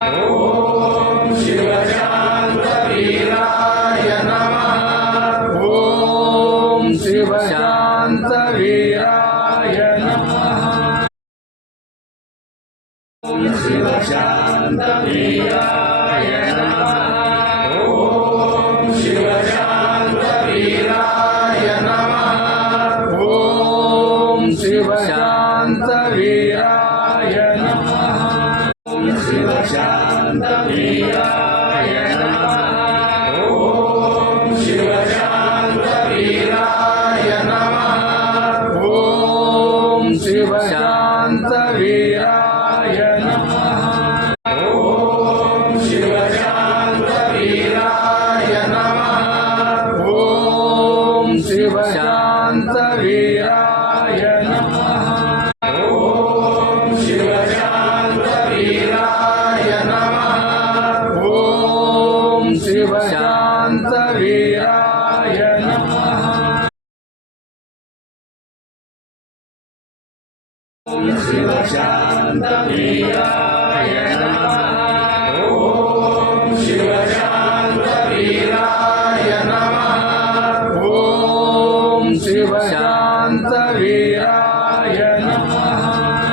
ओम शिवशांतवीराय नमः। ओम शिवशांतवीराय नमः। ओम शिवशांतवीराय नमः। ओम शिवशांतवीराय नमः। ओम शिवशांतवीराय नमः। ओम शिवशांतवीराय नमः। ओम शिवशांतवीराय नमः। ओम शिवशांतवीराय नमः। ओम शिवशांतवीराय नमः। ओम शिवशांतवीराय नमः। ओम शिवशांतवीराय नमः। ओम शिवशांतवीराय नमः। ओम शिवशांतवीराय